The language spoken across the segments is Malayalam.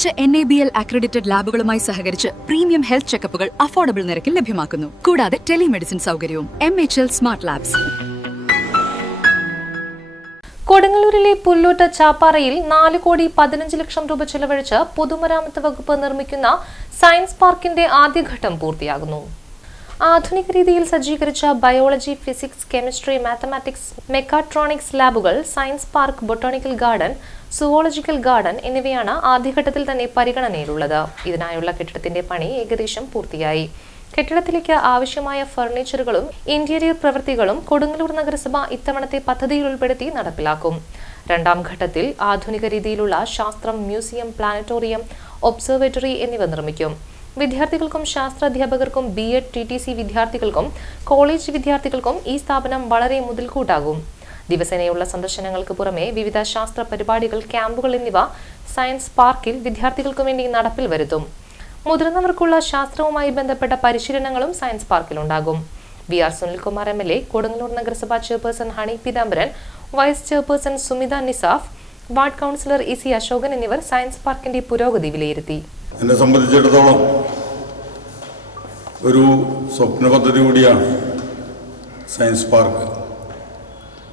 മികച്ച NABL അക്രഡിറ്റഡ് ലാബുകളുമായി സഹകരിച്ച് പ്രീമിയം ഹെൽത്ത് ചെക്കപ്പുകൾ അഫോർഡബിൾ നിരക്കിൽ ലഭ്യമാക്കുന്നു. കൂടാതെ ടെലിമെഡിസിൻ സൗകര്യവും. MHL smart labs. കൊടുങ്ങല്ലൂരിലെ പുല്ലൂട്ട് ചാപ്പാറയിൽ 4,15,00,000 രൂപ ചെലവഴിച്ച് പൊതുമരാമത്ത് വകുപ്പ് നിർമ്മിക്കുന്ന സയൻസ് പാർക്കിന്റെ ആദ്യഘട്ടം പൂർത്തിയാകുന്നു. ആധുനിക രീതിയിൽ സജ്ജീകരിച്ച biology, physics, chemistry, mathematics, mechatronics ലാബുകൾ, science park, botanical garden, zoological garden എന്നിവയാണ് ആദ്യഘട്ടത്തിൽ തന്നെ പരിഗണനയിലുള്ളത്. ഇതിനായുള്ള കെട്ടിടത്തിന്റെ പണി ഏകദേശം പൂർത്തിയായി. കെട്ടിടത്തിലേക്ക് ആവശ്യമായ ഫർണിച്ചറുകളും ഇന്റീരിയർ പ്രവൃത്തികളും കൊടുങ്ങല്ലൂർ നഗരസഭ ഇത്തവണത്തെ പദ്ധതിയിൽ ഉൾപ്പെടുത്തി നടപ്പിലാക്കും. രണ്ടാം ഘട്ടത്തിൽ ആധുനിക രീതിയിലുള്ള ശാസ്ത്രം, മ്യൂസിയം, പ്ലാനറ്റോറിയം, ഒബ്സർവേറ്ററി എന്നിവ നിർമ്മിക്കും. വിദ്യാർത്ഥികൾക്കും ശാസ്ത്രാധ്യാപകർക്കും BEd TTC വിദ്യാർത്ഥികൾക്കും കോളേജ് വിദ്യാർത്ഥികൾക്കും ഈ സ്ഥാപനം വളരെ മുതൽക്കൂട്ടാകും. ദിവസേനയുള്ള സന്ദർശനങ്ങൾക്ക് പുറമെ വിവിധ ശാസ്ത്ര പരിപാടികൾ, ക്യാമ്പുകൾ എന്നിവ സയൻസ് പാർക്കിൽ വിദ്യാർത്ഥികൾക്കു വേണ്ടി നടപ്പിൽ വരുത്തും. മുതിർന്നവർക്കുള്ള ശാസ്ത്രവുമായി ബന്ധപ്പെട്ട പരിശീലനങ്ങളും സയൻസ് പാർക്കിലുണ്ടാകും. VR സുനിൽകുമാർ MLA, കൊടുങ്ങല്ലൂർ നഗരസഭ chairperson Honey Peethambaran, vice chairperson Sumitha Nisaf, ward councillor EC Ashokan എന്നിവർ സയൻസ് പാർക്കിന്റെ പുരോഗതി വിലയിരുത്തി. എന്നെ സംബന്ധിച്ചിടത്തോളം ഒരു സ്വപ്ന പദ്ധതി കൂടിയാണ് സയൻസ് പാർക്ക്.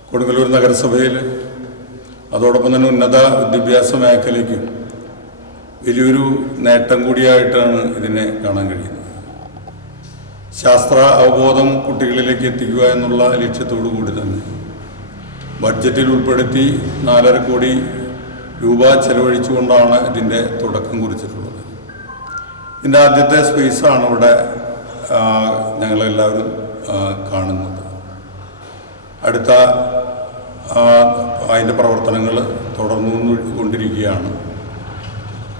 കൊടുങ്ങല്ലൂർ നഗരസഭയിൽ അതോടൊപ്പം തന്നെ ഉന്നത വിദ്യാഭ്യാസ മേഖലയ്ക്കും വലിയൊരു നേട്ടം കൂടിയായിട്ടാണ് ഇതിനെ കാണാൻ കഴിയുന്നത്. ശാസ്ത്ര അവബോധം കുട്ടികളിലേക്ക് എത്തിക്കുക എന്നുള്ള ലക്ഷ്യത്തോടു കൂടി തന്നെ ബഡ്ജറ്റിൽ ഉൾപ്പെടുത്തി 4.5 കോടി രൂപ ചെലവഴിച്ചുകൊണ്ടാണ് ഇതിൻ്റെ തുടക്കം കുറിച്ചിട്ടുള്ളത്. ഇതിൻ്റെ ആദ്യത്തെ സ്പേസാണ് ഇവിടെ ഞങ്ങളെല്ലാവരും കാണുന്നത്. അടുത്ത അതിൻ്റെ പ്രവർത്തനങ്ങൾ തുടർന്നു കൊണ്ടിരിക്കുകയാണ്.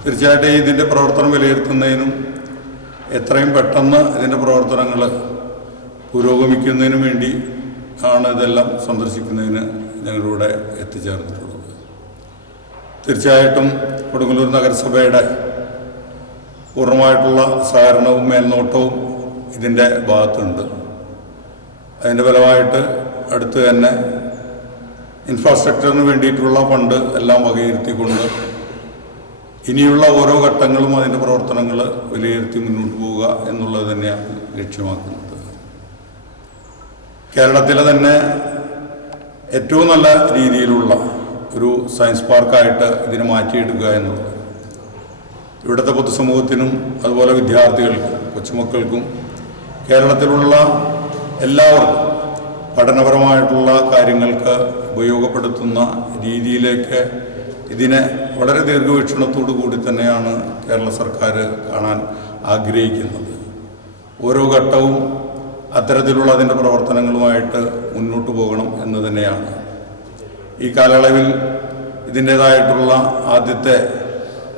തീർച്ചയായിട്ടും ഇതിൻ്റെ പ്രവർത്തനം വിലയിരുത്തുന്നതിനും എത്രയും പെട്ടെന്ന് ഇതിൻ്റെ പ്രവർത്തനങ്ങൾ പുരോഗമിക്കുന്നതിനും വേണ്ടി ആണ് ഇതെല്ലാം സന്ദർശിക്കുന്നതിന് ഞങ്ങളിവിടെ എത്തിച്ചേർന്നിട്ടുള്ളത്. തീർച്ചയായിട്ടും കൊടുങ്ങല്ലൂർ നഗരസഭയുടെ പൂർണ്ണമായിട്ടുള്ള സഹകരണവും മേൽനോട്ടവും ഇതിൻ്റെ ഭാഗത്തുണ്ട്. അതിൻ്റെ ഫലമായിട്ട് അടുത്ത് തന്നെ ഇൻഫ്രാസ്ട്രക്ചറിന് വേണ്ടിയിട്ടുള്ള ഫണ്ട് എല്ലാം വകയിരുത്തിക്കൊണ്ട് ഇനിയുള്ള ഓരോ ഘട്ടങ്ങളും അതിൻ്റെ പ്രവർത്തനങ്ങൾ വിലയിരുത്തി മുന്നോട്ട് പോവുക എന്നുള്ളത് തന്നെയാണ് ലക്ഷ്യമാക്കുന്നത്. കേരളത്തിലെ തന്നെ ഏറ്റവും നല്ല രീതിയിലുള്ള ഒരു സയൻസ് പാർക്കായിട്ട് ഇതിനെ മാറ്റിയെടുക്കുക എന്നുള്ളത് ഇവിടുത്തെ പൊതുസമൂഹത്തിനും അതുപോലെ വിദ്യാർത്ഥികൾക്കും കൊച്ചുമക്കൾക്കും കേരളത്തിലുള്ള എല്ലാവർക്കും പഠനപരമായിട്ടുള്ള കാര്യങ്ങൾക്ക് ഉപയോഗപ്പെടുത്തുന്ന രീതിയിലേക്ക് ഇതിനെ വളരെ ദീർഘവീക്ഷണത്തോടു കൂടി തന്നെയാണ് കേരള സർക്കാർ കാണാൻ ആഗ്രഹിക്കുന്നത്. ഓരോ ഘട്ടവും അത്തരത്തിലുള്ള അതിൻ്റെ പ്രവർത്തനങ്ങളുമായിട്ട് മുന്നോട്ട് പോകണം എന്ന് തന്നെയാണ്. ഈ കാലയളവിൽ ഇതിൻ്റേതായിട്ടുള്ള ആദ്യത്തെ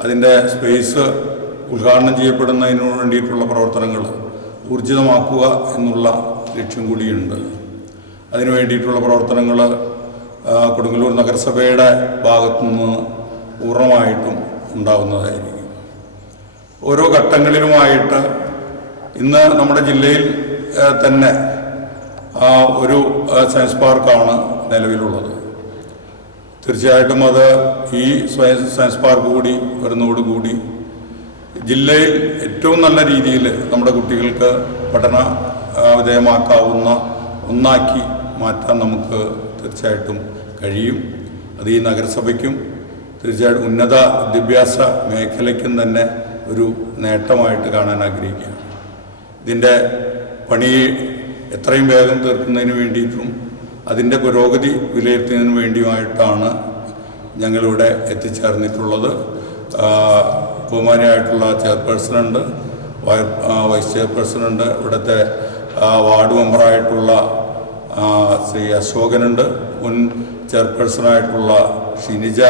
അതിൻ്റെ സ്പേസ് ഉദ്ഘാടനം ചെയ്യപ്പെടുന്നതിന് വേണ്ടിയിട്ടുള്ള പ്രവർത്തനങ്ങൾ ഊർജിതമാക്കുക എന്നുള്ള ലക്ഷ്യം കൂടിയുണ്ട്. അതിനു വേണ്ടിയിട്ടുള്ള പ്രവർത്തനങ്ങൾ കൊടുങ്ങല്ലൂർ നഗരസഭയുടെ ഭാഗത്തുനിന്ന് പൂർണ്ണമായിട്ടും ഉണ്ടാവുന്നതായിരിക്കും. ഓരോ ഘട്ടങ്ങളിലുമായിട്ട് ഇന്ന് നമ്മുടെ ജില്ലയിൽ തന്നെ ഒരു സയൻസ് പാർക്കാണ് നിലവിലുള്ളത്. തീർച്ചയായിട്ടും അത് ഈ സയൻസ് പാർക്ക് കൂടി വരുന്നതോടുകൂടി ജില്ലയിൽ ഏറ്റവും നല്ല രീതിയിൽ നമ്മുടെ കുട്ടികൾക്ക് പഠന വിധേയമാക്കാവുന്ന ഒന്നാക്കി മാറ്റാൻ നമുക്ക് തീർച്ചയായിട്ടും കഴിയും. അത് ഈ നഗരസഭയ്ക്കും തീർച്ചയായിട്ടും ഉന്നത വിദ്യാഭ്യാസ മേഖലയ്ക്കും തന്നെ ഒരു നേട്ടമായിട്ട് കാണാൻ ആഗ്രഹിക്കുകയാണ്. ഇതിൻ്റെ പണി എത്രയും വേഗം തീർക്കുന്നതിന് വേണ്ടിയിട്ടും അതിൻ്റെ പുരോഗതി വിലയിരുത്തുന്നതിന് വേണ്ടിയുമായിട്ടാണ് ഞങ്ങളിവിടെ എത്തിച്ചേർന്നിട്ടുള്ളത്. ബഹുമാനിയായിട്ടുള്ള ചെയർപേഴ്സണുണ്ട്, വൈസ് ചെയർപേഴ്സണുണ്ട്, ഇവിടുത്തെ വാർഡ് മെമ്പറായിട്ടുള്ള ശ്രീ അശോകനുണ്ട്, മുൻ ചെയർപേഴ്സണായിട്ടുള്ള ഷിനിജ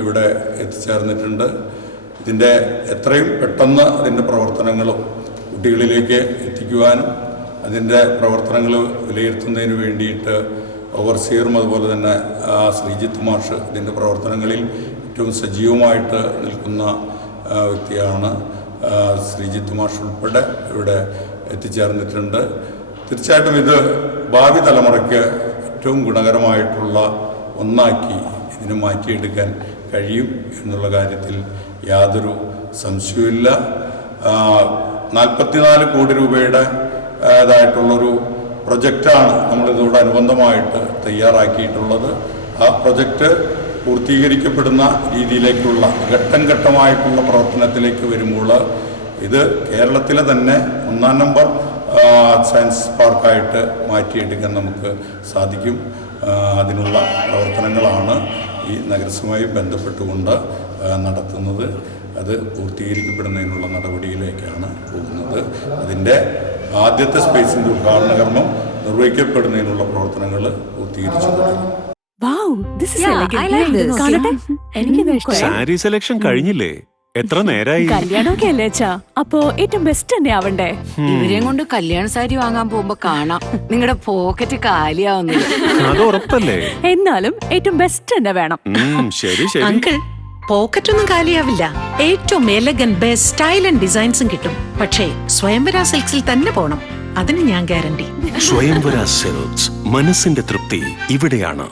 ഇവിടെ എത്തിച്ചേർന്നിട്ടുണ്ട്. ഇതിൻ്റെ എത്രയും പെട്ടെന്ന് അതിൻ്റെ പ്രവർത്തനങ്ങളും കുട്ടികളിലേക്ക് എത്തിക്കുവാനും അതിൻ്റെ പ്രവർത്തനങ്ങൾ വിലയിരുത്തുന്നതിന് വേണ്ടിയിട്ട് ഓവർസിയറും അതുപോലെ തന്നെ ശ്രീജിത്ത് മാഷ് ഇതിൻ്റെ പ്രവർത്തനങ്ങളിൽ ഏറ്റവും സജീവമായിട്ട് നിൽക്കുന്ന വ്യക്തിയാണ്. ശ്രീജിത്ത് മാഷ് ഉൾപ്പെടെ ഇവിടെ എത്തിച്ചേർന്നിട്ടുണ്ട്. തീർച്ചയായിട്ടും ഇത് ഭാവി തലമുറയ്ക്ക് ഏറ്റവും ഗുണകരമായിട്ടുള്ള ഒന്നാക്കി ഇതിനെ മാറ്റിയെടുക്കാൻ കഴിയും എന്നുള്ള കാര്യത്തിൽ യാതൊരു സംശയവുമില്ല. 44 കോടി രൂപയുടെ ഇതായിട്ടുള്ളൊരു പ്രൊജക്റ്റാണ് നമ്മളിതോടനുബന്ധമായിട്ട് തയ്യാറാക്കിയിട്ടുള്ളത്. ആ പ്രൊജക്റ്റ് പൂർത്തീകരിക്കപ്പെടുന്ന രീതിയിലേക്കുള്ള ഘട്ടം ഘട്ടമായിട്ടുള്ള പ്രവർത്തനത്തിലേക്ക് വരുമ്പോൾ ഇത് കേരളത്തിലെ തന്നെ 1-ാം നമ്പർ സയൻസ് പാർക്കായിട്ട് മാറ്റിയെടുക്കാൻ നമുക്ക് സാധിക്കും. അതിനുള്ള പ്രവർത്തനങ്ങളാണ് ഈ നഗരസഭയുമായി ബന്ധപ്പെട്ടുകൊണ്ട് നടത്തുന്നത്. അത് പൂർത്തീകരിക്കപ്പെടുന്നതിനുള്ള നടപടിയിലേക്കാണ് പോകുന്നത്. അതിൻ്റെ ആദ്യത്തെ സ്പേസിൻ്റെ ഉദ്ഘാടന കർമ്മം നിർവഹിക്കപ്പെടുന്നതിനുള്ള പ്രവർത്തനങ്ങൾ പൂർത്തീകരിച്ചു തുടങ്ങി. സാരി സെലക്ഷൻ കഴിഞ്ഞില്ലേ? എത്ര നേരായി? കല്യാണമൊക്കെ അല്ലേ അച്ഛാ, അപ്പോ ഏറ്റവും ബെസ്റ്റ് തന്നെ ആവണ്ടേ? ഇവരെയും കൊണ്ട് കല്യാണ സാരി വാങ്ങാൻ പോകുമ്പോ കാണാം നിങ്ങളുടെ പോക്കറ്റ് കാലിയാവുന്നത്. അത് ഉറപ്പല്ലേ? എന്നാലും ഏറ്റവും ബെസ്റ്റ് തന്നെ വേണം. ശരി ശരി. അങ്കിൾ, പോക്കറ്റ് ഒന്നും കാലിയാവില്ല. ഏറ്റവും എലഗൻ ബെസ്റ്റ് സ്റ്റൈൽ ആൻഡ് ഡിസൈൻസും കിട്ടും. പക്ഷേ സ്വയംവര സിൽക്സിൽ തന്നെ പോണം, അതിന് ഞാൻ ഗ്യാരണ്ടി. സ്വയംവര സിൽക്സ്, മനസ്സിന്റെ തൃപ്തി ഇവിടെയാണ്.